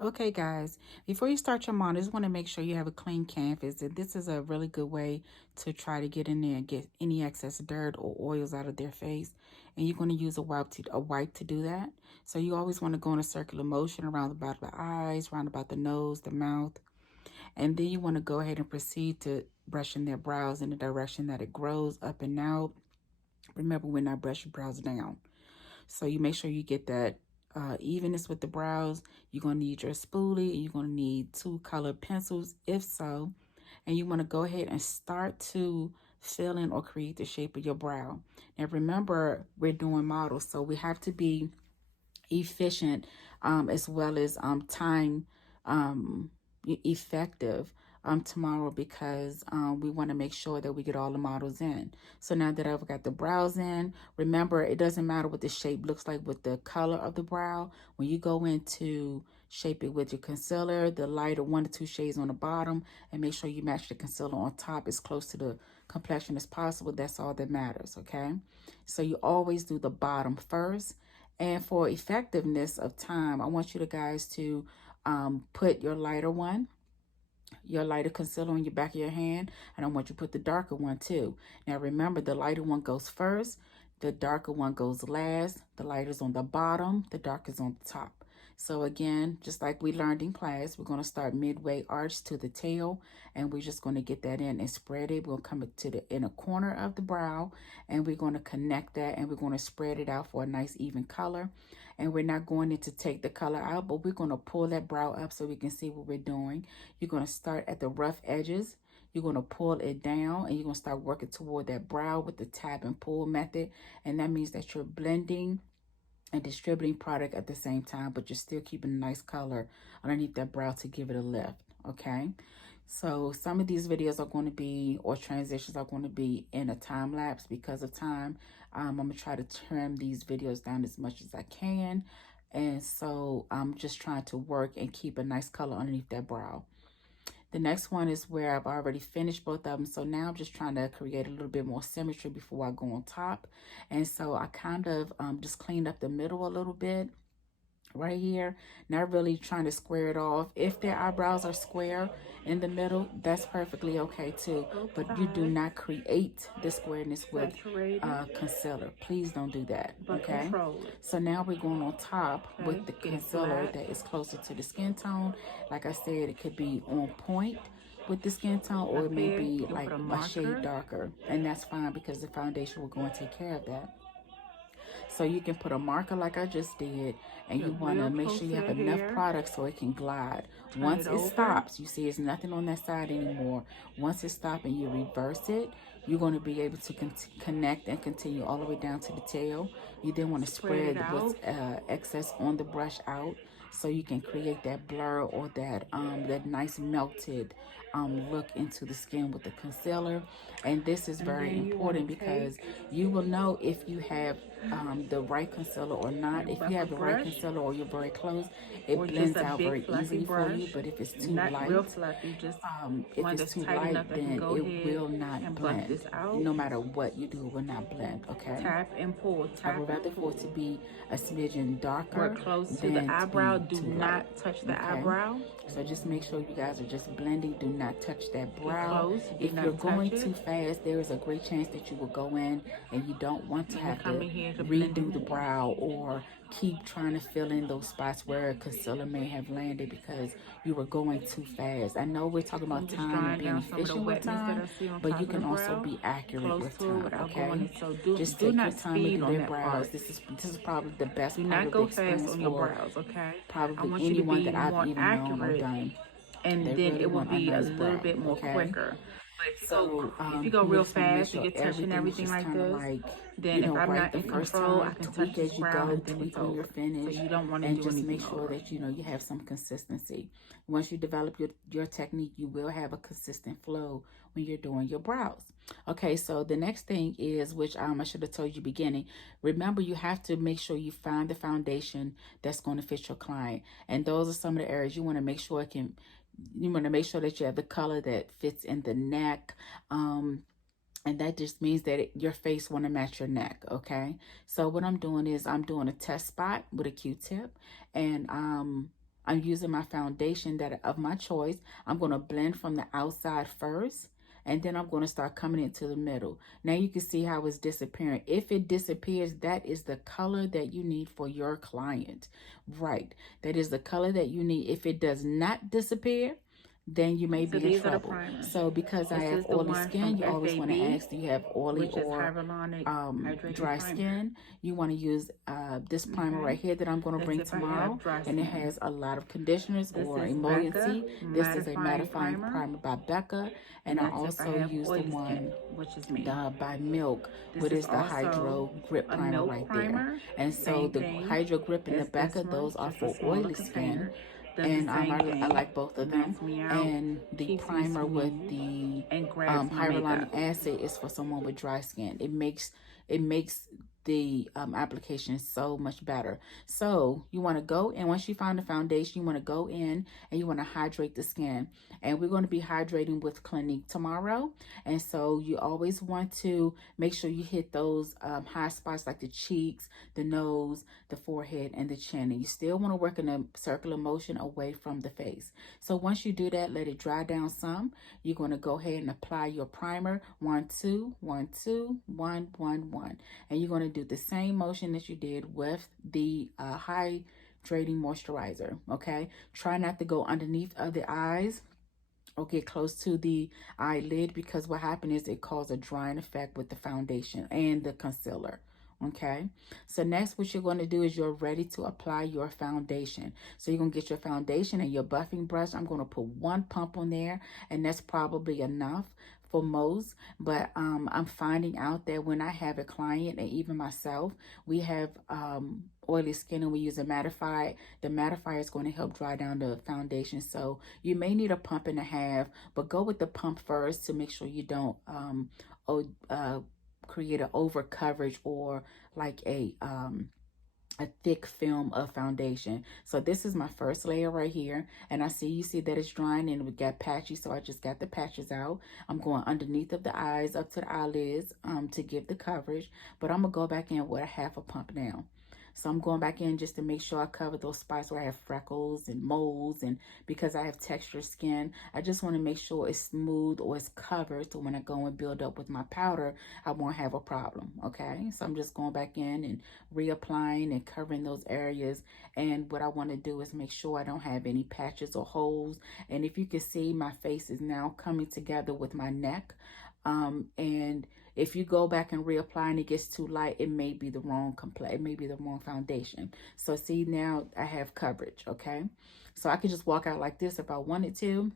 Okay, guys, before you start your model, just want to make sure you have a clean canvas. And this is a really good way to try to get in there and get any excess dirt or oils out of their face. And you're going to use a wipe to do that. So you always want to go in a circular motion around about the eyes, around about the nose, the mouth. And then you want to go ahead and proceed to brushing their brows in the direction that it grows up and out. Remember, we're not brushing brows down. So you make sure you get that evenness with the brows. You're going to need your spoolie, and you're going to need two colored pencils if so. And you want to go ahead and start to fill in or create the shape of your brow. Now remember, we're doing models, so we have to be efficient as well as time um, effective tomorrow, because we want to make sure that we get all the models in. So now that I've got the brows in, remember, it doesn't matter what the shape looks like with the color of the brow. When you go into shape it with your concealer, the lighter 1 to 2 shades on the bottom, and make sure you match the concealer on top as close to the complexion as possible. That's all that matters, okay? So you always do the bottom first. And for effectiveness of time, I want you guys to put your lighter concealer on your back of your hand, and I want you to put the darker one too. Now remember, the lighter one goes first, the darker one goes last, the lighter's on the bottom, the dark is on the top. So again, just like we learned in class, we're going to start midway arch to the tail, and we're just going to get that in and spread it. We'll come to the inner corner of the brow, and we're going to connect that, and we're going to spread it out for a nice even color. And we're not going to take the color out, but we're going to pull that brow up so we can see what we're doing. You're going to start at the rough edges. You're going to pull it down, and you're going to start working toward that brow with the tap and pull method. And that means that you're blending and distributing product at the same time, but you're still keeping a nice color underneath that brow to give it a lift, okay? So some of these videos are going to be, or transitions are going to be in a time lapse because of time. I'm going to try to trim these videos down as much as I can. And so I'm just trying to work and keep a nice color underneath that brow. The next one is where I've already finished both of them. So now I'm just trying to create a little bit more symmetry before I go on top. And so I kind of just cleaned up the middle a little bit right here, not really trying to square it off. If their eyebrows are square in the middle, that's perfectly okay too, but you do not create the squareness with concealer. Please don't do that, okay? So now we're going on top with the concealer that is closer to the skin tone. Like I said, it could be on point with the skin tone, or it may be like a shade darker, and that's fine because the foundation will go and take care of that. So you can put a marker like I just did, and you want to make sure you have enough product so it can glide. Once it stops, you see it's nothing on that side anymore. Once it stops and you reverse it, you're going to be able to connect and continue all the way down to the tail. You then want to spread what's excess on the brush out, so you can create that blur or that nice melted look into the skin with the concealer. And this is very important because you will know if you have the right concealer or not. If you have the right concealer or you're very close, it blends out very easily for you. But if it's too light, then it will not blend. No matter what you do, it will not blend. Okay. Tap and pull. I would rather for it to be a smidgen darker than the eyebrow. Do not touch the eyebrow. So just make sure you guys are just blending. Do not touch that brow. If you're going too fast, there is a great chance that you will go in and you don't want to have to redo the brow or keep trying to fill in those spots where concealer may have landed because you were going too fast. I know we're talking about time and being efficient with time, but you can also be accurate with time, okay? Just take your time and do their brows. This is probably the best part of the experience for probably anyone that I've even known or done. And then it will be a little bit more quicker. So if you go real fast, you get touching everything like this. Then if I'm not in control, I can touch this brow and then it's over. You're finished. So you don't want to do anything. And just make sure that you have some consistency. Once you develop your technique, you will have a consistent flow when you're doing your brows. Okay, so the next thing is, which I should have told you beginning. Remember, you have to make sure you find the foundation that's going to fit your client, and those are some of the areas you want to make sure you want to make sure that you have the color that fits in the neck. And that just means that your face want to match your neck, okay? So what I'm doing is I'm doing a test spot with a Q-tip, and I'm I'm using my foundation that of my choice. I'm going to blend from the outside first, and then I'm going to start coming into the middle. Now you can see how it's disappearing. If it disappears, that is the color that you need for your client. Right. That is the color that you need. If it does not disappear, then you may be in trouble. So because I have oily skin, you always want to ask, do you have oily or dry skin? You want to use this primer right here that I'm going to bring tomorrow. And it has a lot of conditioners or emolliency. This is a mattifying primer by Becca. And I also use the one by Milk, which is the Hydro Grip Primer right there. And so the Hydro Grip and the Becca, those are for oily skin. And I like both of them. And the primer with the hyaluronic acid is for someone with dry skin. It makes the application so much better. So you want to go, and once you find the foundation, you want to go in and you want to hydrate the skin. And we're going to be hydrating with Clinique tomorrow. And so you always want to make sure you hit those high spots like the cheeks, the nose, the forehead, and the chin. And you still want to work in a circular motion away from the face. So once you do that, let it dry down some. You're going to go ahead and apply your primer. 1, 2, 1, 2, 1, 1, 1. And you're going to do the same motion that you did with the hydrating moisturizer. Okay, try not to go underneath of the eyes or get close to the eyelid, because what happens is it causes a drying effect with the foundation and the concealer. Okay, so next what you're going to do is you're ready to apply your foundation. So you're going to get your foundation and your buffing brush. I'm going to put 1 pump on there, and that's probably enough for most. But I'm finding out that when I have a client, and even myself, we have oily skin and we use a mattifier. The mattifier is going to help dry down the foundation. So you may need a pump and a half, but go with the pump first to make sure you don't create an over coverage or like a thick film of foundation. So this is my first layer right here, and you see that it's drying and we got patchy, so I just got the patches out. I'm going underneath of the eyes up to the eyelids to give the coverage, but I'm gonna go back in with a half a pump now. So I'm going back in just to make sure I cover those spots where I have freckles and moles, and because I have textured skin, I just want to make sure it's smooth or it's covered, so when I go and build up with my powder, I won't have a problem. Okay, so I'm just going back in and reapplying and covering those areas. And what I want to do is make sure I don't have any patches or holes. And if you can see, my face is now coming together with my neck. And if you go back and reapply and it gets too light, it may be the wrong it may be the wrong foundation. So see, now I have coverage. Okay, so I could just walk out like this if I wanted to,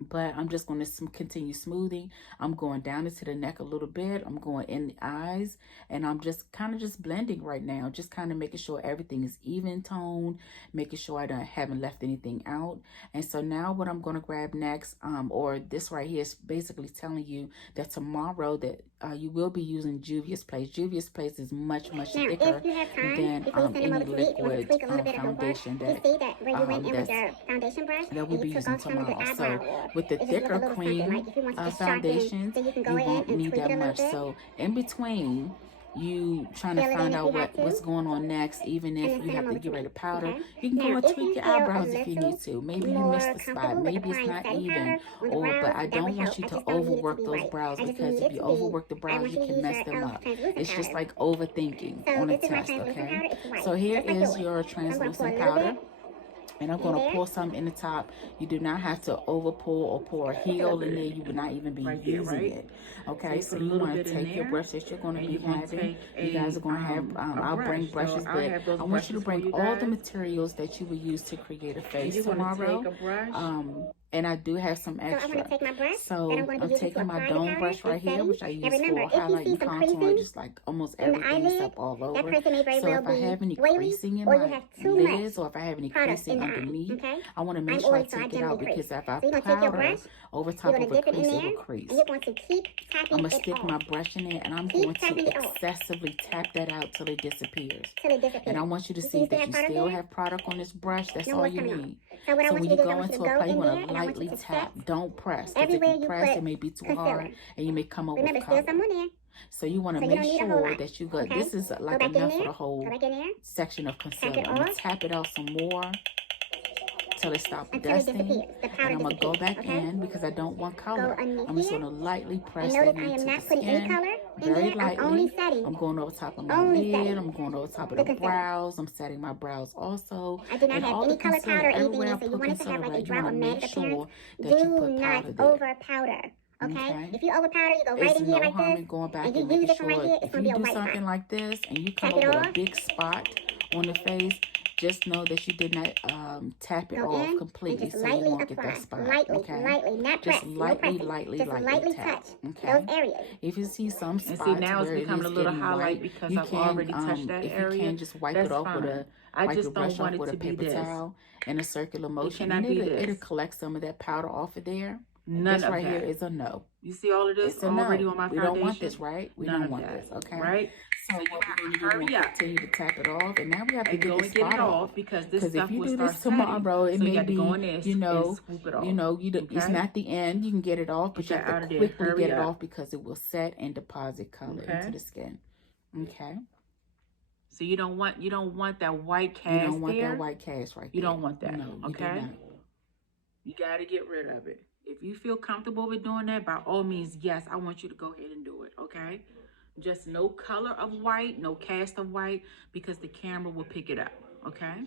but I'm just going to continue smoothing. I'm going down into the neck a little bit. I'm going in the eyes, and I'm just kind of just blending right now, just kind of making sure everything is even toned, making sure I haven't left anything out. And so now what I'm going to grab next, or this right here, is basically telling you that tomorrow that you will be using Juvia's Place. Juvia's Place is much thicker than any liquid foundation that we'll be using tomorrow. So with the thicker cream foundations, you won't need that much. So in between you trying to find out what's going on next, even if you have to get ready to powder, you can go and tweak your eyebrows if you need to. Maybe you missed the spot, maybe it's not even, but I don't want you to overwork those brows, because if you overwork the brows, you can mess them up. It's just like overthinking on a test. Okay, so here is your translucent powder. And I'm going to pour some in the top. You do not have to over pour or pour a heel in there. You would not even be using it. Okay, so you want to take your brush that you're going to be having. You guys are going to have, I'll bring brushes, but I want you to bring all the materials that you will use to create a face tomorrow. And I do have some extra. So I'm taking my dome brush right here, which I use for highlight and contour, just like almost everything except all over. So if I have any creasing in my lids, or if I have any creasing underneath, I want to make sure I take it out, because if I powder over top of a crease, it will crease. I'm going to stick my brush in there, and I'm going to excessively tap that out till it disappears. And I want you to see that you still have product on this brush. That's all you need. So when you go into a play, you want to lightly tap. Don't press. Because if you press, it may be too hard, and you may come up with color. So you want to make sure that you got, this is like enough for the whole section of concealer. I'm going to tap it out some more. until it stops until dusting. it disappears. The powder And I'm going to go disappears, back okay? in because I don't want color. Go underneath I'm just here. going to lightly press And that notice I into am the not putting any skin. color in Very here. lightly. I'm only setting. I'm going over top of my Only lid. setting I'm going over top of the the concealer. brows. I'm setting my brows also. I did not And have all any the color concealer, powder or anything everywhere in I there, so you put want it to concealer have like a at, you drop want of to matte make appearance. sure that you Do put not powder there. over powder. Okay? If you over powder, you go right It's in here no like harm this, in going back and and you use making it from right sure here, it's if going to you be a do white something spot. like this and you come Tap up it with off. a big spot on the face, just know that you did not tap it Go off in completely, and just so you lightly won't get apply. that spot. Lightly, Okay, lightly, not just press. lightly, No pressing. lightly, Just lightly lightly tap. touch Okay, those areas. if you see some spots And see, now it's where it becoming is a little getting highlight white, because you I've can already touched that if area. you can just wipe That's it off fine. with a I wipe your just don't brush want off it with a to be paper this. towel in a circular It motion, cannot and be it'll this. collect some of that powder off of there. None This of right here that. is a no. You see all of this It's a already no. on my We foundation? don't want this, right? We None don't of want that, this, okay? right? So So you what have we're to going to do, hurry we're up continue to tap it off, and now we have to and get go this and get spot it off. off because this Because if stuff you will do start this tomorrow, it setting. So you may got to go in be, there you know, and swoop it off. it's Okay? not the end. You can get it off, but Get you that have out to of there. quickly Hurry get it up. off because it will set and deposit color Okay? into the skin. Okay? So you don't want that white cast You don't want there. that white cast right You there. don't want that. No, you do Okay? not. You got to get rid of it. If you feel comfortable with doing that, by all means, yes, I want you to go ahead and do it, okay? Just no color of white, no cast of white, because the camera will pick it up, okay?